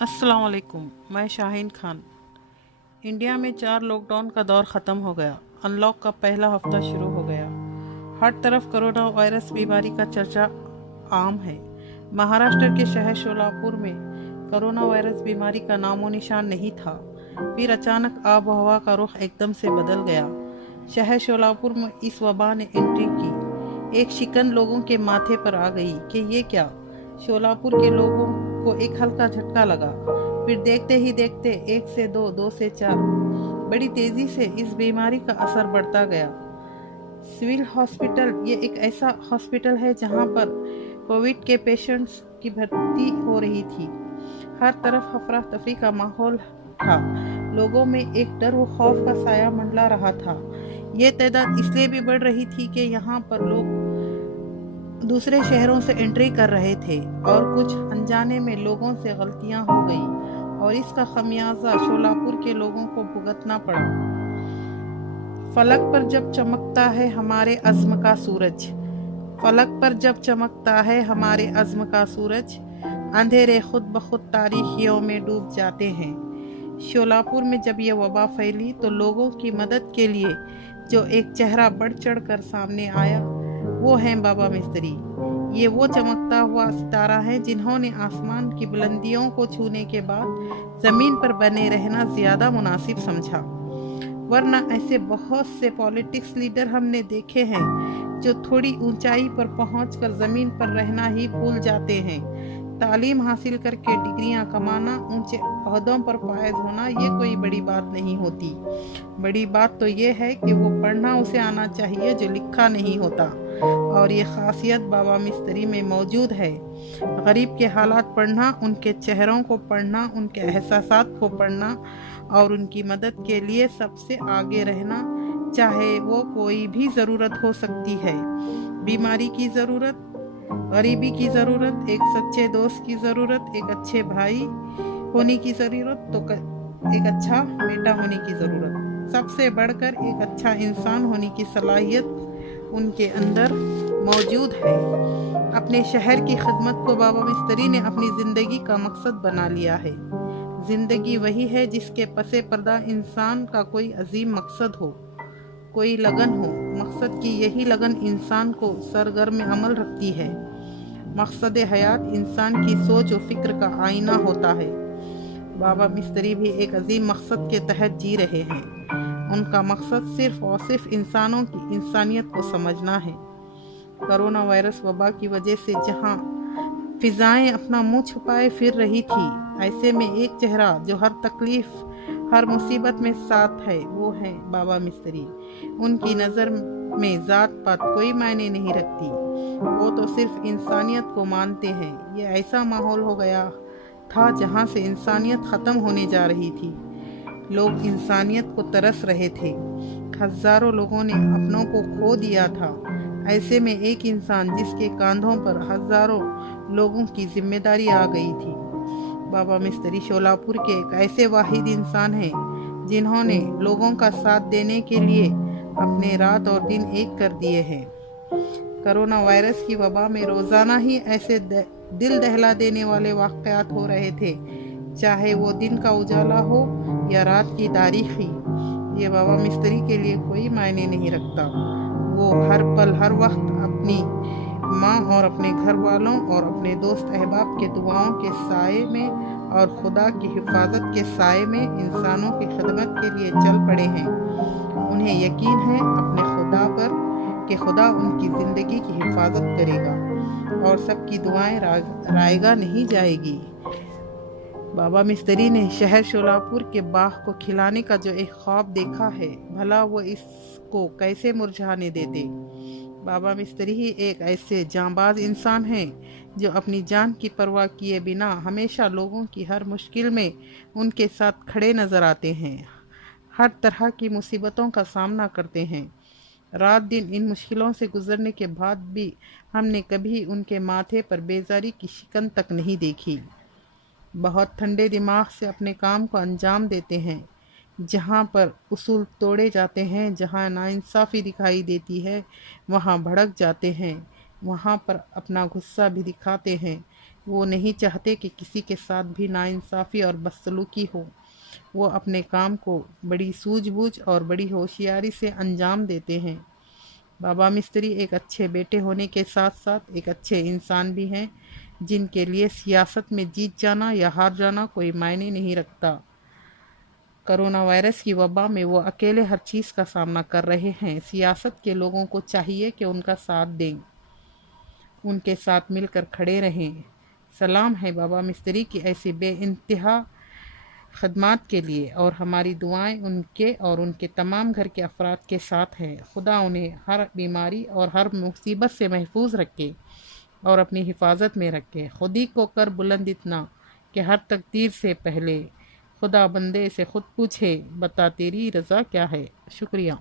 अस्सलाम वालेकुम। मैं शाहीन खान। इंडिया में 4 लॉकडाउन का दौर ख़त्म हो गया। अनलॉक का पहला हफ्ता शुरू हो गया। हर तरफ कोरोना वायरस बीमारी का चर्चा आम है। महाराष्ट्र के शहर शोलापुर में कोरोना वायरस बीमारी का नामो निशान नहीं था। फिर अचानक आब व हवा का रुख एकदम से बदल गया। शहर शोलापुर में इस वबा ने एंट्री की। एक शिकन लोगों के माथे पर आ गई कि ये क्या। शोलापुर के लोगों को एक हल्का झटका लगा। फिर देखते ही देखते 1 से 2, 2 से 4, बड़ी तेजी से इस बीमारी का असर बढ़ता गया। सिविल हॉस्पिटल ये एक ऐसा हॉस्पिटल है जहां पर कोविड के पेशेंट्स की भर्ती हो रही थी। हर तरफ अफरा तफरी का माहौल था। लोगों में एक डर व खौफ का साया मंडला रहा था। ये तादाद इसलिए भी बढ़ रही थी कि यहाँ पर लोग दूसरे शहरों से एंट्री कर रहे थे और कुछ अनजाने में लोगों से गलतियां हो गई और इसका खमियाजा शोलापुर के लोगों को भुगतना पड़ा। फलक पर जब चमकता है हमारे अज़्म का सूरज, फलक पर जब चमकता है हमारे अज़्म का सूरज, अंधेरे खुद ब खुद तारीखियों में डूब जाते हैं। शोलापुर में जब ये वबा फैली तो लोगों की मदद के लिए जो एक चेहरा बढ़ चढ़ कर सामने आया वो है बाबा मिस्त्री। ये वो चमकता हुआ सितारा है जिन्होंने आसमान की बुलंदियों को छूने के बाद जमीन पर बने रहना ज्यादा मुनासिब समझा। वरना ऐसे बहुत से पॉलिटिक्स लीडर हमने देखे हैं जो थोड़ी ऊंचाई पर पहुंचकर जमीन पर रहना ही भूल जाते हैं। तालीम हासिल करके डिग्रियां कमाना, ऊंचे ओहदों पर फायज होना ये कोई बड़ी बात नहीं होती। बड़ी बात तो ये है कि वो पढ़ना उसे आना चाहिए जो लिखा नहीं होता, और ये खासियत बाबा मिस्त्री में मौजूद है। गरीब के हालात पढ़ना, उनके चेहरों को पढ़ना, उनके एहसासात को पढ़ना और उनकी मदद के लिए सबसे आगे रहना, चाहे वो कोई भी ज़रूरत हो सकती है। बीमारी की ज़रूरत, गरीबी की ज़रूरत, एक सच्चे दोस्त की ज़रूरत, एक अच्छे भाई होने की ज़रूरत, तो एक अच्छा बेटा होने की ज़रूरत, सबसे बढ़कर एक अच्छा इंसान होने की सलाहियत उनके अंदर मौजूद है। अपने शहर की खिदमत को बाबा मिस्त्री ने अपनी ज़िंदगी का मकसद बना लिया है। ज़िंदगी वही है जिसके पसे पर्दा इंसान का कोई अजीम मकसद हो, कोई लगन हो। मकसद की यही लगन इंसान को सरगर्म अमल रखती है। मकसद हयात इंसान की सोच और फिक्र का आईना होता है। बाबा मिस्त्री भी एक अजीम मकसद के तहत जी रहे हैं। उनका मकसद सिर्फ और सिर्फ इंसानों की इंसानियत को समझना है। कोरोना वायरस वबा की वजह से जहां फिजाएं अपना मुंह छुपाए फिर रही थी, ऐसे में एक चेहरा जो हर तकलीफ, हर मुसीबत में साथ है, वो है बाबा मिस्त्री। उनकी नज़र में जात पात कोई मायने नहीं रखती, वो तो सिर्फ इंसानियत को मानते हैं। ये ऐसा माहौल हो गया था जहां से इंसानियत ख़त्म होने जा रही थी। लोग इंसानियत को तरस रहे थे। हजारों लोगों ने अपनों को खो दिया था। ऐसे में एक इंसान जिसके कांधों पर हजारों लोगों की जिम्मेदारी आ गई थी। बाबा मिस्त्री शोलापुर के एक ऐसे वाहिद इंसान हैं जिन्होंने लोगों का साथ देने के लिए अपने रात और दिन एक कर दिए हैं। कोरोना वायरस की वबा में रोज़ाना ही ऐसे दिल दहला देने वाले वाक़यात हो रहे थे, चाहे वो दिन का उजाला हो या रात की तारीखी। ये बाबा मिस्त्री के लिए कोई मायने नहीं रखता। वो हर पल हर वक्त अपनी माँ और अपने घर वालों और अपने दोस्त अहबाब के दुआओं के साए में और खुदा की हिफाजत के साए में इंसानों की खिदमत के लिए चल पड़े हैं। उन्हें यकीन है अपने खुदा पर कि खुदा उनकी ज़िंदगी की हिफाजत करेगा और सबकी दुआएं रायगा नहीं जाएगी। बाबा मिस्त्री ने शहर शोलापुर के बाग को खिलाने का जो एक ख्वाब देखा है, भला वो इसको कैसे मुरझाने देते। बाबा मिस्त्री ही एक ऐसे जांबाज इंसान हैं जो अपनी जान की परवाह किए बिना हमेशा लोगों की हर मुश्किल में उनके साथ खड़े नज़र आते हैं। हर तरह की मुसीबतों का सामना करते हैं। रात दिन इन मुश्किलों से गुजरने के बाद भी हमने कभी उनके माथे पर बेजारी की शिकन तक नहीं देखी। बहुत ठंडे दिमाग से अपने काम को अंजाम देते हैं। जहाँ पर उसूल तोड़े जाते हैं, जहाँ नाइंसाफ़ी दिखाई देती है, वहाँ भड़क जाते हैं। वहाँ पर अपना गुस्सा भी दिखाते हैं। وہ نہیں چاہتے کہ کسی کے ساتھ بھی ناانصافی اور بدسلوکی ہو۔ وہ اپنے کام کو بڑی سوجھ بوجھ اور بڑی ہوشیاری سے انجام دیتے ہیں۔ بابا مستری ایک اچھے بیٹے ہونے کے ساتھ ساتھ ایک اچھے انسان بھی ہیں، جن کے لیے سیاست میں جیت جانا یا ہار جانا کوئی معنی نہیں رکھتا۔ کرونا وائرس کی وبا میں وہ اکیلے ہر چیز کا سامنا کر رہے ہیں۔ سیاست کے لوگوں کو چاہیے کہ ان کا ساتھ دیں، ان کے ساتھ مل کر کھڑے رہیں۔ سلام ہے بابا مستری کی ایسی بے انتہا خدمات کے لیے، اور ہماری دعائیں ان کے اور ان کے تمام گھر کے افراد کے ساتھ ہیں۔ خدا انہیں ہر بیماری اور ہر مصیبت سے محفوظ رکھے اور اپنی حفاظت میں رکھے۔ خودی کو کر بلند اتنا کہ ہر تقدیر سے پہلے خدا بندے سے خود پوچھے، بتا تیری رضا کیا ہے۔ شکریہ۔